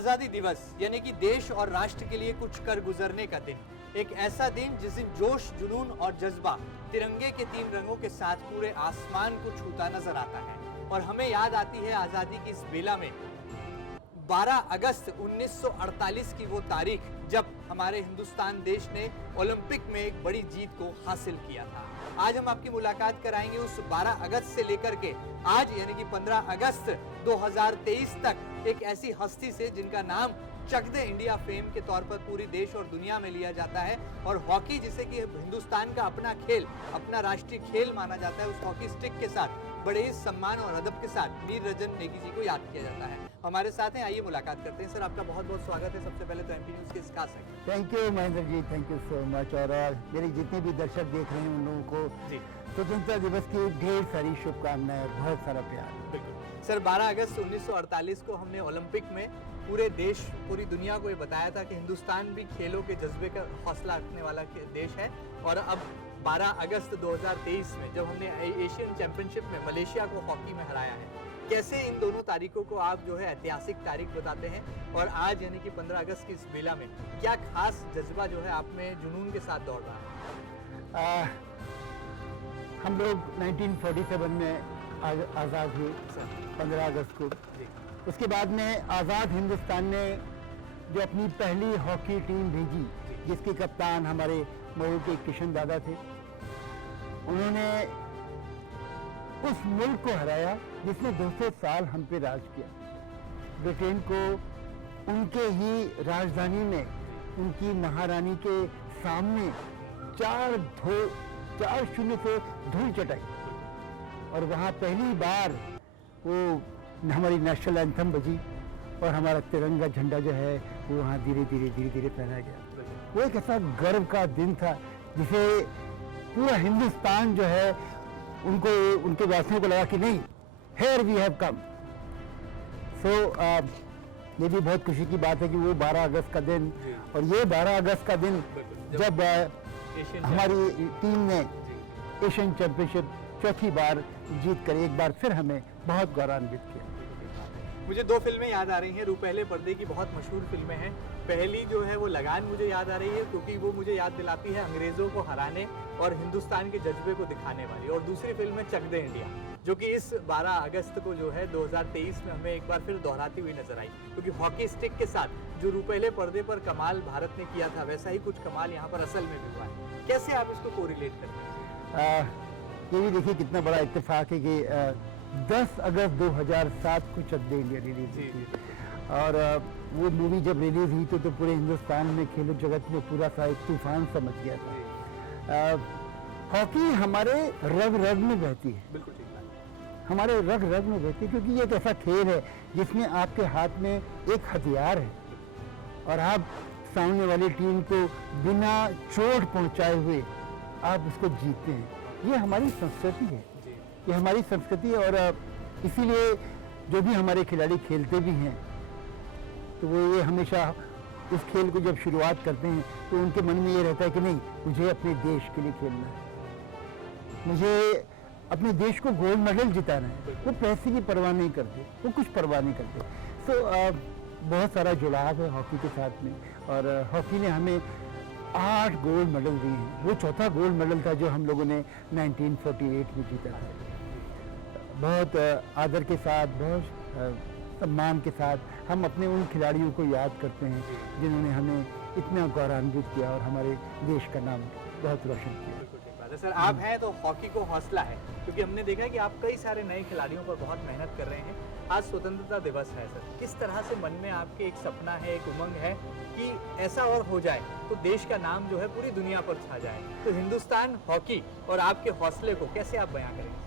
आजादी दिवस यानी कि देश और राष्ट्र के लिए कुछ कर गुजरने का दिन, एक ऐसा दिन जिस दिन जोश, जुनून और जज्बा तिरंगे के 3 रंगों के साथ पूरे आसमान को छूता नजर आता है। और हमें याद आती है आजादी की इस बेला में 12 अगस्त 1948 की वो तारीख जब हमारे हिंदुस्तान देश ने ओलंपिक में एक बड़ी जीत को हासिल किया था। आज हम आपकी मुलाकात कराएंगे उस 12 अगस्त से लेकर के आज यानी कि 15 अगस्त 2023 तक एक ऐसी हस्ती से जिनका नाम चक दे इंडिया फेम के तौर पर पूरी देश और दुनिया में लिया जाता है। और हॉकी जिसे कि हिंदुस्तान का अपना खेल, अपना राष्ट्रीय खेल माना जाता है, उस हॉकी स्टिक के साथ बड़े ही सम्मान और अदब के साथ वीर रजन नेगी जी को याद किया जाता है। हमारे साथ हैं, आइए मुलाकात करते हैं। सर, आपका बहुत बहुत स्वागत है। सबसे पहले तो एमपी न्यूज के इस खास segment. Thank you Mahendra ji, thank you so much. और मेरे जितने भी दर्शक देख रहे हैं उन लोगों को स्वतंत्रता दिवस की ढेर सारी शुभकामनाएं, बहुत सारा प्यार। बिल्कुल सर, 12 अगस्त 1948 को हमने ओलंपिक में पूरे देश, पूरी दुनिया को ये बताया था कि हिंदुस्तान भी खेलों के जज्बे का हौसला रखने वाला देश है। और अब 12 अगस्त 2023 में जब हमने एशियन चैंपियनशिप में मलेशिया को हॉकी में हराया है, कैसे इन दोनों तारीखों को आप जो है ऐतिहासिक तारीख बताते हैं? और आज यानी कि 15 अगस्त की इस बेला में क्या खास जज्बा जो है आप में जुनून के साथ दौड़ रहा है? हम लोग 1947 में आज़ाद हुए 15 अगस्त को। उसके बाद में आज़ाद हिंदुस्तान ने जो अपनी पहली हॉकी टीम भेजी, जिसके कप्तान हमारे मऊ के किशन दादा थे, उन्होंने उस मुल्क को हराया जिसने 200 साल हम पे राज किया। ब्रिटेन को उनके ही राजधानी में उनकी महारानी के सामने 4-0 से धूल चटाई। और वहाँ पहली बार वो हमारी नेशनल एंथम बजी और हमारा तिरंगा झंडा जो है वो वहाँ धीरे धीरे फहराया गया। वो एक ऐसा गर्व का दिन था जिसे पूरा हिंदुस्तान जो है उनको, उनके वासियों को लगा कि नहीं, हेयर वी हैव कम। सो ये भी बहुत खुशी की बात है कि वो 12 अगस्त का दिन, और ये 12 अगस्त का दिन जब हमारी टीम ने एशियन चैंपियनशिप चौथी बार जीत कर एक बार फिर हमें बहुत गौरवान्वित किया। मुझे 2 फिल्में याद आ रही हैं, रूपहले पर्दे की बहुत मशहूर फिल्में हैं। पहली जो है वो लगान मुझे याद आ रही है क्योंकि वो मुझे याद दिलाती है अंग्रेजों को हराने और हिंदुस्तान के जज्बे को दिखाने वाली। और दूसरी फिल्म है चक दे इंडिया, जो कि इस 12 अगस्त को जो है 2023 में हमें एक बार फिर दोहराती हुई नजर आई। क्योंकि हॉकी स्टिक के साथ जो रूपहले पर्दे पर कमाल भारत ने किया था, वैसा ही कुछ कमाल यहाँ पर असल में भी हुआ है। कैसे आप इसको कोरिलेट करते हैं? ये भी देखिए कितना बड़ा इत्तेफाक है कि 10 अगस्त 2007 को चक दे इंडिया रिलीज हुई थी। और वो मूवी जब रिलीज हुई तो पूरे हिंदुस्तान में, खेल जगत में पूरा सा एक तूफान समझ गया था। हॉकी हमारे रग रग में बहती है, बिल्कुल ठीक है, हमारे रग रग में बहती है, क्योंकि ये एक ऐसा खेल है जिसमें आपके हाथ में एक हथियार है और आप सामने वाली टीम को बिना चोट पहुंचाए हुए आप उसको जीतते हैं। ये हमारी संस्कृति है, ये हमारी संस्कृति है। और इसीलिए जो भी हमारे खिलाड़ी खेलते भी हैं तो वो ये हमेशा इस खेल को जब शुरुआत करते हैं तो उनके मन में ये रहता है कि नहीं, मुझे अपने देश के लिए खेलना है, मुझे अपने देश को गोल्ड मेडल जिताना है। वो पैसे की परवाह नहीं करते, वो कुछ परवाह नहीं करते। सो बहुत सारा जुड़ाव है हॉकी के साथ में। और हॉकी ने हमें 8 गोल्ड मेडल दिए हैं। वो चौथा गोल्ड मेडल था जो हम लोगों ने 1948 में जीता था। बहुत आदर के साथ, बहुत सम्मान के साथ हम अपने उन खिलाड़ियों को याद करते हैं जिन्होंने हमें इतना गौरवान्वित किया और हमारे देश का नाम बहुत रोशन किया। बिल्कुल ठीक बात है सर। आप हैं तो हॉकी को हौसला है, क्योंकि हमने देखा है कि आप कई सारे नए खिलाड़ियों पर बहुत मेहनत कर रहे हैं। आज स्वतंत्रता दिवस है सर, किस तरह से मन में आपके एक सपना है, एक उमंग है कि ऐसा और हो जाए तो देश का नाम जो है पूरी दुनिया पर छा जाए? तो हिंदुस्तान हॉकी और आपके हौसले को कैसे आप बयां करेंगे?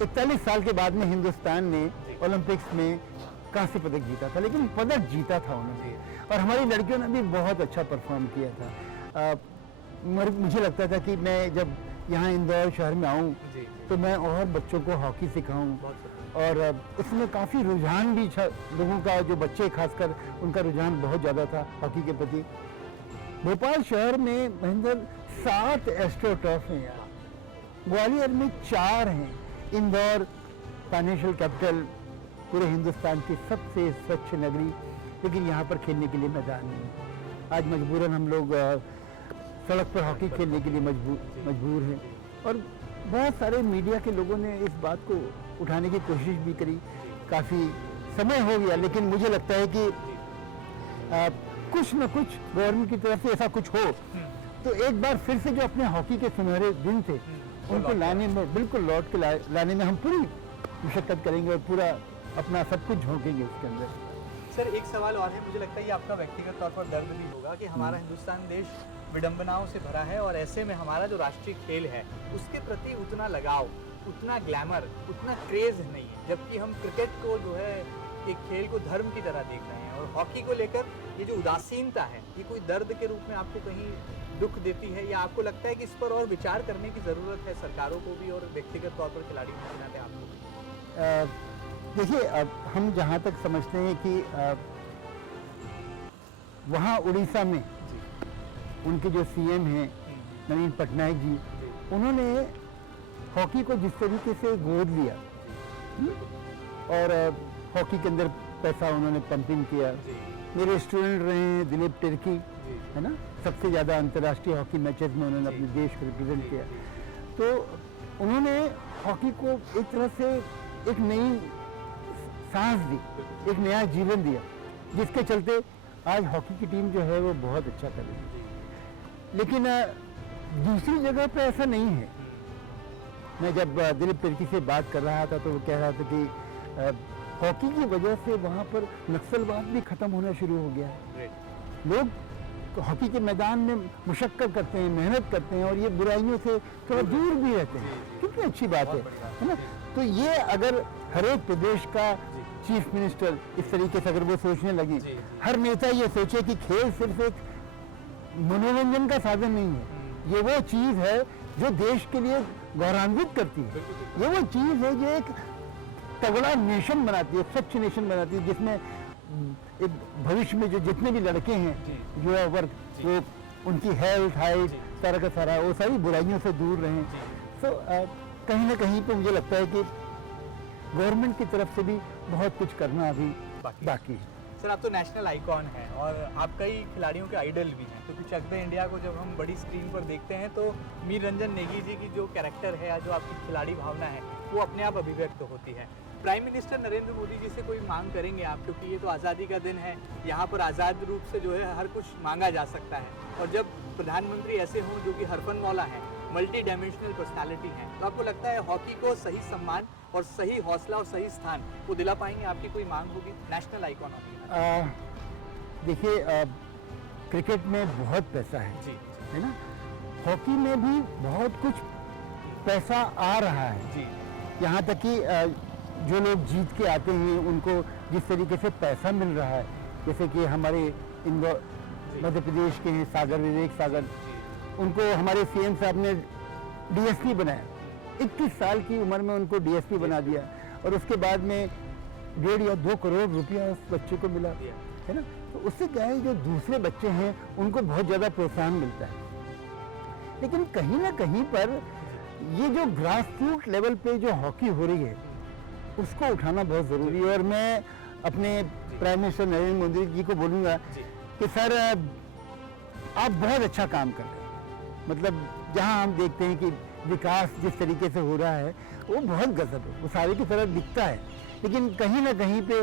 41 साल के बाद में हिंदुस्तान ने ओलंपिक्स में कांस्य पदक जीता था, लेकिन पदक जीता था उन्होंने, और हमारी लड़कियों ने भी बहुत अच्छा परफॉर्म किया था। मुझे लगता था कि मैं जब यहाँ इंदौर शहर में आऊँ तो मैं और बच्चों को हॉकी सिखाऊं। और इसमें काफ़ी रुझान भी लोगों का, जो बच्चे खासकर उनका रुझान बहुत ज़्यादा था हॉकी के प्रति। भोपाल शहर में महेंद्र 7 एस्ट्रो टर्फ हैं, ग्वालियर में 4 हैं, इंदौर फाइनेंशियल कैपिटल पूरे हिंदुस्तान की सबसे स्वच्छ नगरी, लेकिन यहाँ पर खेलने के लिए मैदान नहीं है। आज मजबूरन हम लोग सड़क पर हॉकी खेलने के लिए मजबूर हैं। और बहुत सारे मीडिया के लोगों ने इस बात को उठाने की कोशिश भी करी, काफ़ी समय हो गया, लेकिन मुझे लगता है कि कुछ न कुछ गवर्नमेंट की तरफ से ऐसा कुछ हो तो एक बार फिर से जो अपने हॉकी के सुनहरे दिन थे उनको लाने में, बिल्कुल लौट के लाने में हम पूरी मशक्कत करेंगे और पूरा अपना सब कुछ झोंकेंगे उसके अंदर। सर एक सवाल और है, मुझे लगता है ये आपका व्यक्तिगत तौर पर दर्द भी होगा कि हमारा हिंदुस्तान देश विडंबनाओं से भरा है और ऐसे में हमारा जो राष्ट्रीय खेल है उसके प्रति उतना लगाव, उतना ग्लैमर, उतना क्रेज नहीं है, जबकि हम क्रिकेट को जो है एक खेल को धर्म की तरह देख रहे हैं। और हॉकी को लेकर ये जो उदासीनता है ये कोई दर्द के रूप में आपको कहीं दुख देती है, या आपको लगता है कि इस पर और विचार करने की ज़रूरत है सरकारों को भी और व्यक्तिगत तौर पर खिलाड़ियों के नाते आपको भी? देखिए, अब हम जहाँ तक समझते हैं कि वहाँ उड़ीसा में उनके जो सीएम हैं नवीन पटनायक जी, उन्होंने हॉकी को जिस तरीके से गोद लिया और हॉकी के अंदर पैसा उन्होंने पंपिंग किया। मेरे स्टूडेंट रहे हैं दिलीप तिर्की, है ना, सबसे ज़्यादा अंतर्राष्ट्रीय हॉकी मैचेस में उन्होंने अपने देश को रिप्रेजेंट किया। तो उन्होंने हॉकी को एक तरह से एक नई सांस दी, एक नया जीवन दिया, जिसके चलते आज हॉकी की टीम जो है वो बहुत अच्छा कर रही है। लेकिन दूसरी जगह पे ऐसा नहीं है। मैं जब दिलीप तिर्की से बात कर रहा था तो वो कह रहा था कि हॉकी की वजह से वहाँ पर नक्सलवाद भी खत्म होना शुरू हो गया है। लोग हॉकी के मैदान में मुशक्कत करते हैं, मेहनत करते हैं और ये बुराइयों से थोड़ा दूर भी रहते हैं। कितनी अच्छी बात है ना। तो ये अगर हर एक प्रदेश का चीफ मिनिस्टर इस तरीके से अगर वो सोचने लगे, हर नेता ये सोचे कि खेल सिर्फ एक मनोरंजन का साधन नहीं है, ये वो चीज़ है जो देश के लिए गौरवान्वित करती है, ये वो चीज़ है जो एक तगड़ा नेशन बनाती है, स्वच्छ नेशन बनाती है, जिसमें एक भविष्य में जो जितने भी लड़के हैं, युवा वर्ग, वो उनकी हेल्थ, हाइट, सारा का सारा वो सारी बुराइयों से दूर रहें। तो कहीं ना कहीं पे मुझे लगता है कि गवर्नमेंट की तरफ से भी बहुत कुछ करना अभी बाकी है। सर आप तो नेशनल आइकॉन हैं और आप कई खिलाड़ियों के आइडल भी हैं, तो चक दे इंडिया को जब हम बड़ी स्क्रीन पर देखते हैं तो मीर रंजन नेगी जी की जो कैरेक्टर है या जो आपकी खिलाड़ी भावना है वो अपने आप अभिव्यक्त होती है। प्राइम मिनिस्टर नरेंद्र मोदी जी से कोई मांग करेंगे आप, क्योंकि ये तो आज़ादी का दिन है, यहाँ पर आज़ाद रूप से जो है हर कुछ मांगा जा सकता है, और जब प्रधानमंत्री ऐसे हों जो कि हरफन मौला हैं, मल्टी डायमेंशनल पर्सनालिटी हैं, तो आपको लगता है हॉकी को सही सम्मान और सही हौसला और सही स्थान वो दिला पाएंगे? आपकी कोई मांग होगी नेशनल आइकॉन होगी? देखिए, क्रिकेट में बहुत पैसा है जी, है ना, हॉकी में भी बहुत कुछ पैसा आ रहा है जी। यहाँ तक कि जो लोग जीत के आते हैं उनको जिस तरीके से पैसा मिल रहा है, जैसे कि हमारे मध्य प्रदेश के हैं सागर, विवेक सागर, उनको हमारे सीएम साहब ने डीएसपी बनाया, 21 साल की उम्र में उनको डीएसपी बना दिया, और उसके बाद में 1.5 या 2 करोड़ रुपया उस बच्चे को मिला, है ना। तो उससे क्या है, जो दूसरे बच्चे हैं उनको बहुत ज़्यादा प्रोत्साहन मिलता है। लेकिन कहीं ना कहीं पर ये जो ग्रास रूट लेवल पे जो हॉकी हो रही है उसको उठाना बहुत ज़रूरी है। और मैं अपने प्राइम मिनिस्टर नरेंद्र मोदी जी को बोलूँगा कि सर आप बहुत अच्छा काम कर रहे हैं, मतलब जहाँ हम देखते हैं कि विकास जिस तरीके से हो रहा है वो बहुत गजब है, वो सारे की तरह दिखता है, लेकिन कहीं ना कहीं पे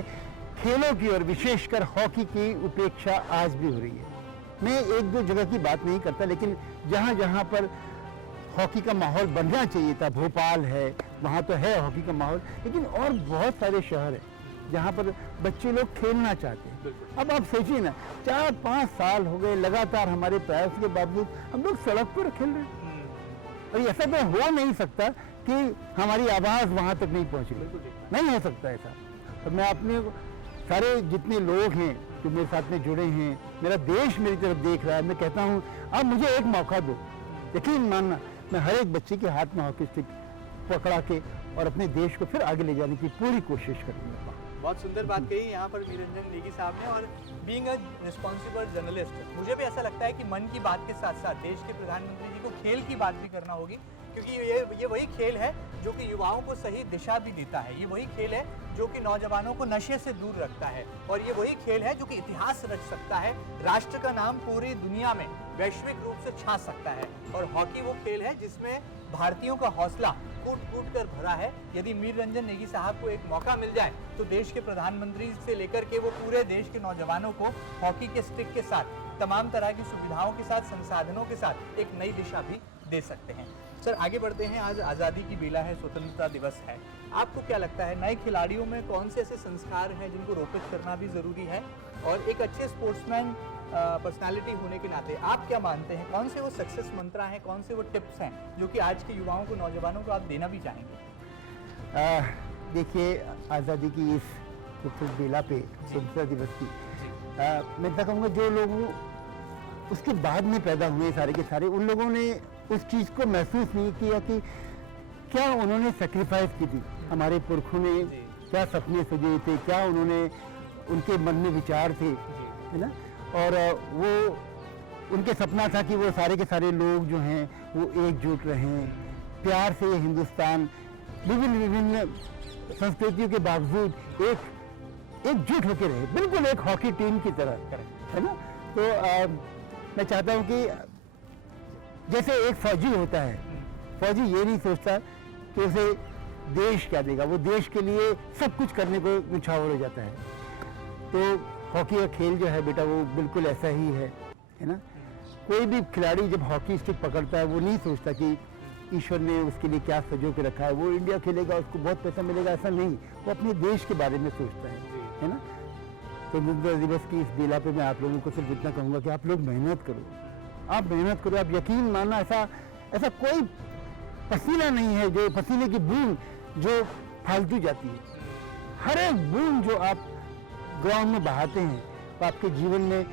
खेलों की और विशेषकर हॉकी की उपेक्षा आज भी हो रही है। मैं 1-2 जगह की बात नहीं करता, लेकिन जहाँ जहाँ पर हॉकी का माहौल बनना चाहिए था, भोपाल है, वहाँ तो है हॉकी का माहौल, लेकिन और बहुत सारे शहर हैं जहाँ पर बच्चे लोग खेलना चाहते हैं। अब आप सोचिए ना, 4-5 साल हो गए लगातार हमारे प्रयास के बावजूद हम लोग सड़क पर खेल रहे हैं, और ऐसा तो हो नहीं सकता कि हमारी आवाज़ वहाँ तक नहीं पहुँची, नहीं हो सकता ऐसा। और मैं अपने सारे जितने लोग हैं जो मेरे साथ में जुड़े हैं, मेरा देश मेरी तरफ देख रहा है, मैं कहता हूँ अब मुझे एक मौका दो, यकीन मानना मैं हर एक बच्चे के हाथ में हॉकी स्टिक पकड़ा के और अपने देश को फिर आगे ले जाने की पूरी कोशिश करूँगा। बहुत सुंदर बात कही यहाँ पर मीर रंजन नेगी साहब ने। और बीइंग अ रिस्पॉन्सिबल जर्नलिस्ट, मुझे भी ऐसा लगता है कि मन की बात के साथ साथ देश के प्रधानमंत्री जी को खेल की बात भी करना होगी, क्योंकि ये वही खेल है जो कि युवाओं को सही दिशा भी देता है। ये वही खेल है जो कि नौजवानों को नशे से दूर रखता है और ये वही खेल है जो कि इतिहास रच सकता है, राष्ट्र का नाम पूरी दुनिया में वैश्विक रूप से छा सकता है। और हॉकी वो खेल है जिसमें भारतीयों का हौसला कूट कूट कर भरा है। यदि मीर रंजन नेगी साहब को एक मौका मिल जाए तो देश के प्रधानमंत्री से लेकर के वो पूरे देश के नौजवानों को हॉकी के स्टिक के साथ, तमाम तरह की सुविधाओं के साथ, संसाधनों के साथ एक नई दिशा भी दे सकते हैं। सर आगे बढ़ते हैं। आज आज़ादी की बेला है, स्वतंत्रता दिवस है। आपको क्या लगता है नए खिलाड़ियों में कौन से ऐसे संस्कार हैं जिनको रोपित करना भी ज़रूरी है, और एक अच्छे स्पोर्ट्समैन पर्सनालिटी होने के नाते आप क्या मानते हैं कौन से वो सक्सेस मंत्रा हैं, कौन से वो टिप्स हैं जो कि आज के युवाओं को, नौजवानों को आप देना भी चाहेंगे? देखिए, आज़ादी की इस खूबसूरत बेला पे स्वतंत्रता दिवस की मैं तो कहूँगा जो लोग उसके बाद में पैदा हुए सारे के सारे, उन लोगों ने उस चीज़ को महसूस नहीं किया कि क्या उन्होंने सेक्रीफाइस की थी। हमारे पुरखों ने क्या सपने सजे थे, क्या उन्होंने, उनके मन में विचार थे, है ना। और वो उनके सपना था कि वो सारे के सारे लोग जो हैं वो एकजुट रहें, प्यार से ये हिंदुस्तान विभिन्न विभिन्न संस्कृतियों के बावजूद एकजुट होकर रहे, बिल्कुल एक हॉकी टीम की तरह, है ना। तो मैं चाहता हूँ कि जैसे एक फौजी होता है, फौजी ये नहीं सोचता कि उसे देश क्या देगा, वो देश के लिए सब कुछ करने को न्यौछावर हो जाता है। तो हॉकी का खेल जो है बेटा वो बिल्कुल ऐसा ही है ना। कोई भी खिलाड़ी जब हॉकी स्टिक पकड़ता है वो नहीं सोचता कि ईश्वर ने उसके लिए क्या सजो के रखा है, वो इंडिया खेलेगा उसको बहुत पैसा मिलेगा, ऐसा नहीं। वो अपने देश के बारे में सोचता है ना। तो स्वतंत्रता दिवस की इस बेला पे मैं आप लोगों को सिर्फ इतना कहूँगा कि आप लोग मेहनत करो, आप मेहनत करो। आप यकीन मानना, ऐसा कोई पसीना नहीं है जो पसीने की बूंद जो फालतू जाती है। हर एक बूंद जो आप ग्राउंड में बहाते हैं वो आपके जीवन में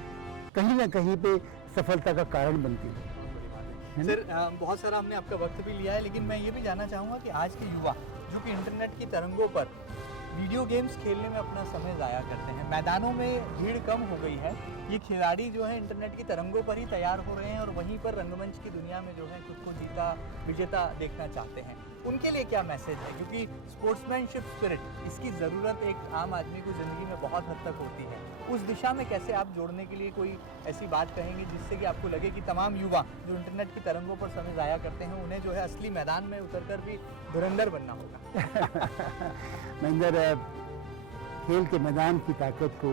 कहीं ना कहीं पे सफलता का कारण बनती है। सर बहुत सारा हमने आपका वक्त भी लिया है, लेकिन मैं ये भी जानना चाहूँगा कि आज के युवा जो कि इंटरनेट की तरंगों पर वीडियो गेम्स खेलने में अपना समय ज़ाया करते हैं, मैदानों में भीड़ कम हो गई है, ये खिलाड़ी जो है इंटरनेट की तरंगों पर ही तैयार हो रहे हैं और वहीं पर रंगमंच की दुनिया में जो है खुद को जीता विजेता देखना चाहते हैं, उनके लिए क्या मैसेज है? क्योंकि स्पोर्ट्समैनशिप स्पिरिट, इसकी ज़रूरत एक आम आदमी को ज़िंदगी में बहुत हद तक होती है। उस दिशा में कैसे आप जोड़ने के लिए कोई ऐसी बात कहेंगे जिससे कि आपको लगे कि तमाम युवा जो इंटरनेट की तरंगों पर समय ज़ाया करते हैं उन्हें जो है असली मैदान में उतरकर भी धुरंधर बनना होगा? महेंद्र, खेल के मैदान की ताकत को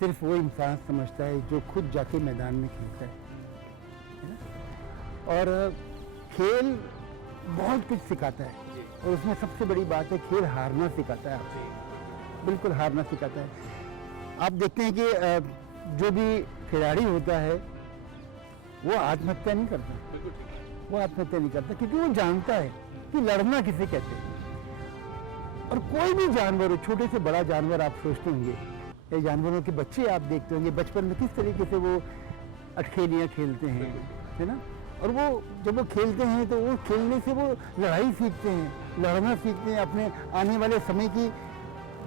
सिर्फ वो इंसान समझता है जो खुद जाके मैदान में खेलता है ना? और खेल बहुत कुछ सिखाता है और उसमें सबसे बड़ी बात है खेल हारना सिखाता है आपको, बिल्कुल हारना सिखाता है। आप देखते हैं कि जो भी खिलाड़ी होता है वो आत्महत्या नहीं करता, वो आत्महत्या नहीं करता क्योंकि वो जानता है कि लड़ना किसे कहते हैं। और कोई भी जानवर हो, छोटे से बड़ा जानवर आप सोचते होंगे, ये जानवरों के बच्चे आप देखते होंगे बचपन में किस तरीके से वो अटखेलियाँ खेलते हैं, है ना। और वो जब वो खेलते हैं तो वो खेलने से वो लड़ाई सीखते हैं, लड़ना सीखते हैं, अपने आने वाले समय की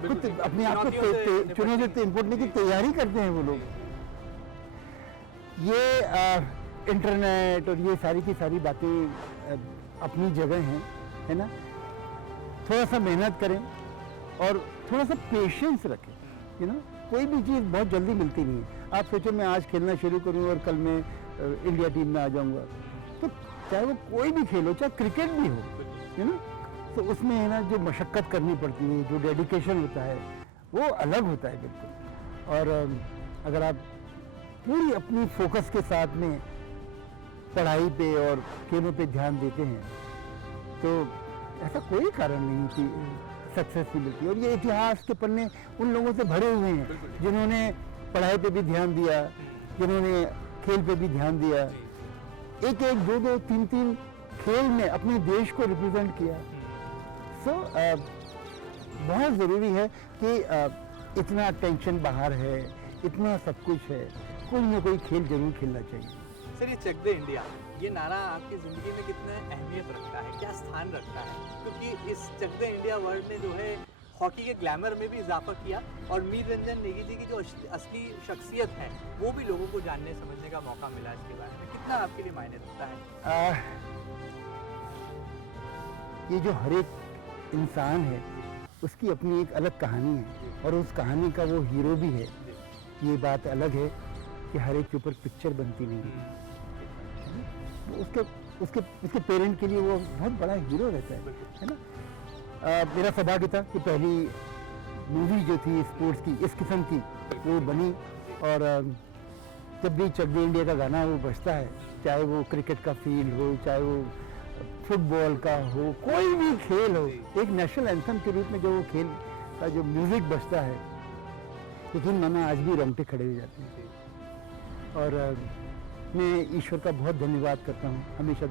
अपने आप को चुनौतियों से निपटने की तैयारी करते हैं वो लोग। ये इंटरनेट और ये सारी की सारी बातें अपनी जगह हैं, है ना। थोड़ा सा मेहनत करें और थोड़ा सा पेशेंस रखें, यू नो। कोई भी चीज़ बहुत जल्दी मिलती नहीं है। आप सोचो मैं आज खेलना शुरू करूं और कल मैं इंडिया टीम में आ जाऊंगा, तो चाहे वो कोई भी खेल हो, चाहे क्रिकेट भी हो, यू नो, तो उसमें है ना जो मशक्क़त करनी पड़ती है, जो डेडिकेशन होता है वो अलग होता है बिल्कुल। और अगर आप पूरी अपनी फोकस के साथ में पढ़ाई पे और खेलों पे ध्यान देते हैं तो ऐसा कोई कारण नहीं कि सक्सेस नहीं मिलती। और ये इतिहास के पन्ने उन लोगों से भरे हुए हैं जिन्होंने पढ़ाई पे भी ध्यान दिया, जिन्होंने खेल पे भी ध्यान दिया, एक एक दो दो तीन तीन खेल में अपने देश को रिप्रेजेंट किया। सो बहुत ज़रूरी है कि इतना टेंशन बाहर है, इतना सब कुछ है, कोई ना कोई खेल जरूर खेलना चाहिए। सर ये चक दे इंडिया, ये नारा आपकी ज़िंदगी में कितना अहमियत रखता है, क्या स्थान रखता है? क्योंकि इस चक दे इंडिया वर्ड ने जो है हॉकी के ग्लैमर में भी इजाफा किया और मीर रंजन नेगी जी की जो असली शख्सियत है वो भी लोगों को जानने समझने का मौका मिला। इसके बारे में कितना आपके लिए मायने रखता है? ये जो हर एक इंसान है उसकी अपनी एक अलग कहानी है और उस कहानी का वो हीरो भी है। ये बात अलग है कि हर एक के ऊपर पिक्चर बनती नहीं है। उसके उसके उसके पेरेंट के लिए वो बहुत बड़ा हीरो रहता है ना। मेरा सौभाग्य था कि पहली मूवी जो थी स्पोर्ट्स की इस किस्म की वो बनी, और जब भी चक दे इंडिया का गाना वो बजता है, चाहे वो क्रिकेट का फील्ड हो, चाहे वो फुटबॉल का हो, कोई भी खेल हो, एक नेशनल एंथम के रूप में जो वो खेल का जो म्यूज़िक बजता है, लेकिन माना आज भी रोंगटे खड़े हो जाते हैं। और मैं ईश्वर का बहुत धन्यवाद करता हूँ हमेशा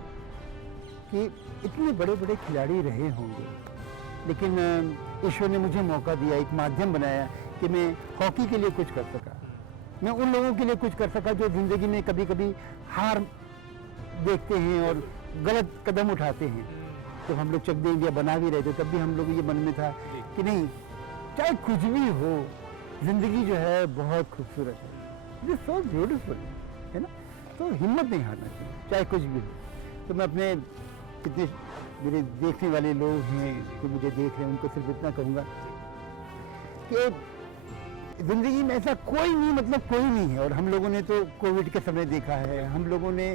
कि इतने बड़े बड़े खिलाड़ी रहे होंगे, लेकिन ईश्वर ने मुझे मौका दिया, एक माध्यम बनाया कि मैं हॉकी के लिए कुछ कर सका, मैं उन लोगों के लिए कुछ कर सका जो ज़िंदगी में कभी कभी हार देखते हैं और गलत कदम उठाते हैं। जब हम लोग चक दे इंडिया बना भी रहे थे तब भी हम लोग ये मन में था कि नहीं, चाहे कुछ भी हो, ज़िंदगी जो है बहुत खूबसूरत है, इट इज़ सो ब्यूटीफुल, है ना। तो हिम्मत नहीं हारना चाहिए, चाहे कुछ भी हो। तो मैं अपने कितने मेरे देखने वाले लोग हैं जो मुझे देख रहे हैं उनको सिर्फ इतना कहूँगा कि ज़िंदगी में ऐसा कोई नहीं, मतलब कोई नहीं है। और हम लोगों ने तो कोविड के समय देखा है, हम लोगों ने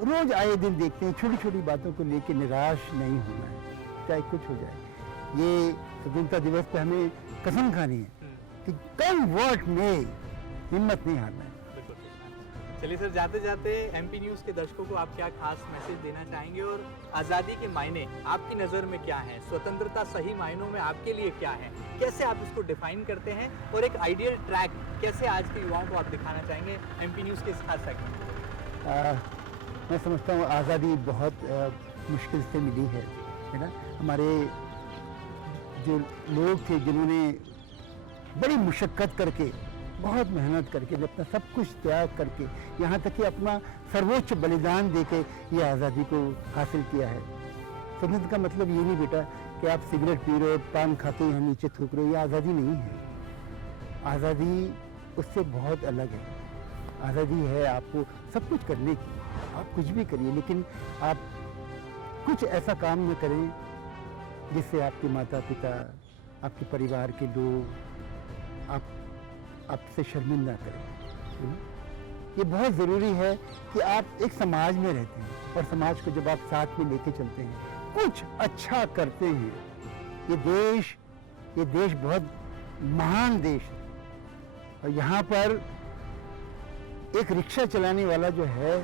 रोज़ आए दिन देखते हैं, छोटी छोटी बातों को लेकर निराश नहीं होना है, चाहे कुछ हो जाए। ये स्वतंत्रता दिवस पे हमें कसम खानी है कि कम वॉट में हिम्मत नहीं हारना है। चलिए सर, जाते जाते एमपी न्यूज़ के दर्शकों को आप क्या खास मैसेज देना चाहेंगे, और आज़ादी के मायने आपकी नज़र में क्या है, स्वतंत्रता सही मायनों में आपके लिए क्या है, कैसे आप इसको डिफाइन करते हैं, और एक आइडियल ट्रैक कैसे आज के युवाओं को आप दिखाना चाहेंगे एमपी न्यूज़ के इस खास सेगमेंट? मैं समझता हूँ आज़ादी बहुत मुश्किल से मिली है ना। हमारे जो लोग थे जिन्होंने बड़ी मुशक्क़त करके, बहुत मेहनत करके, अपना सब कुछ त्याग करके, यहाँ तक कि अपना सर्वोच्च बलिदान देके ये आज़ादी को हासिल किया है। स्वतंत्रता का मतलब ये नहीं बेटा कि आप सिगरेट पी रहे हो, पान खाते यहाँ नीचे थूक रहे हो, ये आज़ादी नहीं है। आज़ादी उससे बहुत अलग है। आज़ादी है आपको सब कुछ करने की, आप कुछ भी करिए, लेकिन आप कुछ ऐसा काम न करें जिससे आपके माता पिता, आपके परिवार के लोग आपसे शर्मिंदा करें। ये बहुत ज़रूरी है कि आप एक समाज में रहते हैं और समाज को जब आप साथ में लेके चलते हैं, कुछ अच्छा करते हैं। ये देश बहुत महान देश है, और यहाँ पर एक रिक्शा चलाने वाला जो है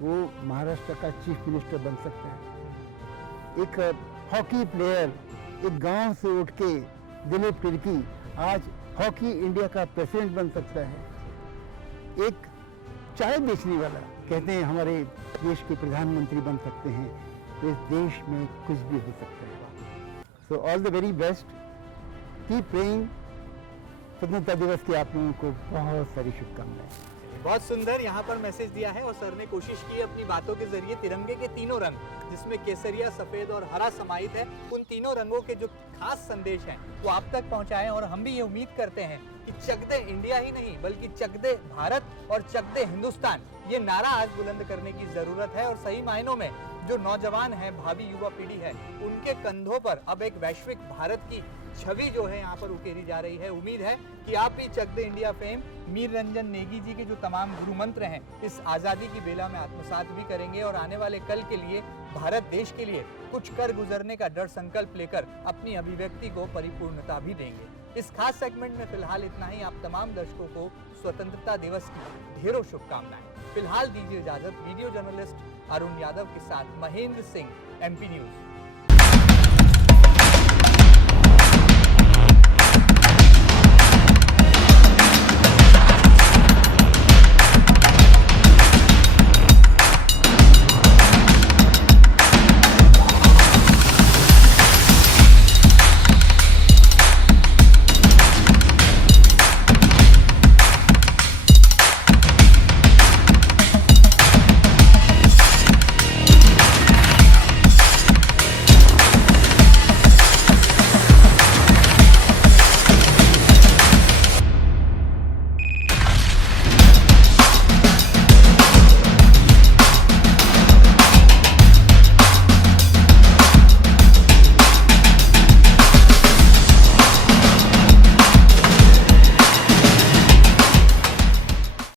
वो महाराष्ट्र का चीफ मिनिस्टर बन सकता है। एक हॉकी प्लेयर एक गांव से उठ के, दिलीप तिर्की आज हॉकी इंडिया का प्रेसिडेंट बन सकता है। एक चाय बेचने वाला कहते हैं हमारे देश के प्रधानमंत्री बन सकते हैं। तो इस देश में कुछ भी हो सकता है। So all the very best, keep praying. स्वतंत्रता दिवस की आप लोगों को बहुत सारी शुभकामनाएं। बहुत सुंदर यहाँ पर मैसेज दिया है, और सर ने कोशिश की अपनी बातों के जरिए तिरंगे के तीनों रंग, जिसमें केसरिया, सफेद और हरा समाहित है, उन तीनों रंगों के जो खास संदेश हैं वो आप तक पहुँचाएं। और हम भी ये उम्मीद करते हैं कि चक दे इंडिया ही नहीं बल्कि चक दे भारत और चक दे हिंदुस्तान, ये नारा आज बुलंद करने की जरूरत है। और सही मायनों में जो नौजवान हैं, भावी युवा पीढ़ी है, उनके कंधों पर अब एक वैश्विक भारत की छवि जो है यहाँ पर उकेरी जा रही है। उम्मीद है कि आप भी चक दे इंडिया फेम मीर रंजन नेगी जी के जो तमाम गुरु मंत्र हैं इस आज़ादी की बेला में आत्मसात भी करेंगे, और आने वाले कल के लिए, भारत देश के लिए कुछ कर गुजरने का दृढ़ संकल्प लेकर अपनी अभिव्यक्ति को परिपूर्णता भी देंगे। इस खास सेगमेंट में फिलहाल इतना ही। आप तमाम दर्शकों को स्वतंत्रता दिवस की ढेरों शुभकामनाएं। फिलहाल दीजिए इजाजत। वीडियो जर्नलिस्ट अरुण यादव के साथ महेंद्र सिंह, एमपी न्यूज़।